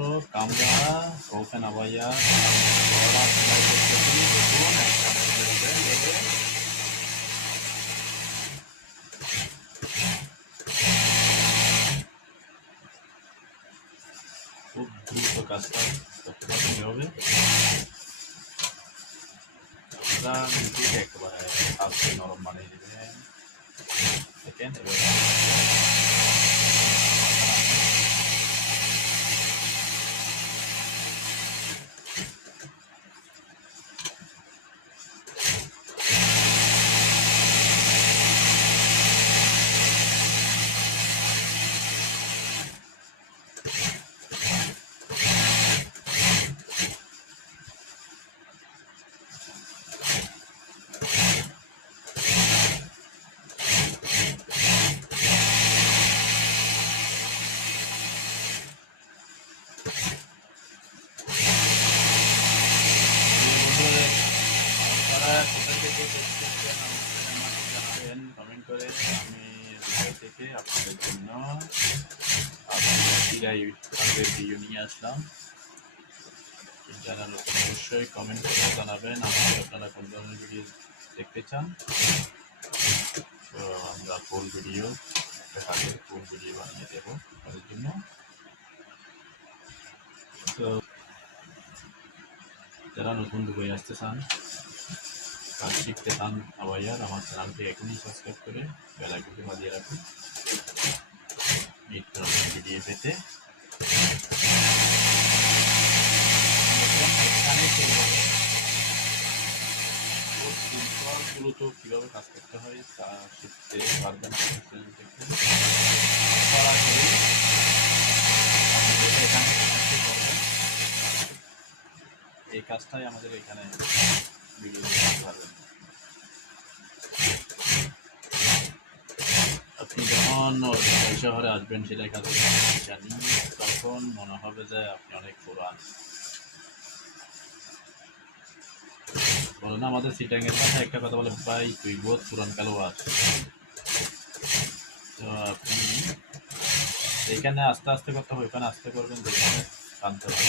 দর্শক, আমরা কৌফেন আবাইয়া গড়া সেলাই করতেছি। দেখুন একটা খুব দ্রুত কাজটা করতে পারতে হবে। আপনারা নিজেকে একেবারে আস্তে নরম বানিয়ে দেবেন। দেখেন এবার কমেন্ট করে। আমি দুবাই থেকে আপনাদের জন্য ভিডিও নিয়ে আসলাম। যারা নতুন অবশ্যই কমেন্ট করে জানাবেন আমাকে আপনারা কোন ধরনের ভিডিও দেখতে চান। তো আমরা ফুল ভিডিও একটা কাজের ফুল ভিডিও বানিয়ে দেবো তাদের জন্য। তো যারা নতুন দুবাই আসতে চান, কাজ শিখতে চান আবাইয়ার, আমার চ্যানেলটি এখনই সাবস্ক্রাইব করে বেল আইকনটি বাজিয়ে রাখুন নিত্য নতুন ভিডিও পেতে। দ্রুত কীভাবে কাজ করতে হয় তা শিখতে পারবেন। এই কাজটাই আমাদের এখানে ভিডিও দেখতে পারবেন। আপনি যখন শহরে আসবেন সেটাই কাজে জানি, তখন মনে হবে যে আপনি অনেক পুরান। বলে না আমাদের সিটাঙ্গের ভাষায় একটা কথা বলে, ভাই তুই বহুত পুরান কালো আস। তো আপনি এখানে আস্তে আস্তে করতে হবে, ওখানে আস্তে করবেন, যেখানে শান্ত হবে।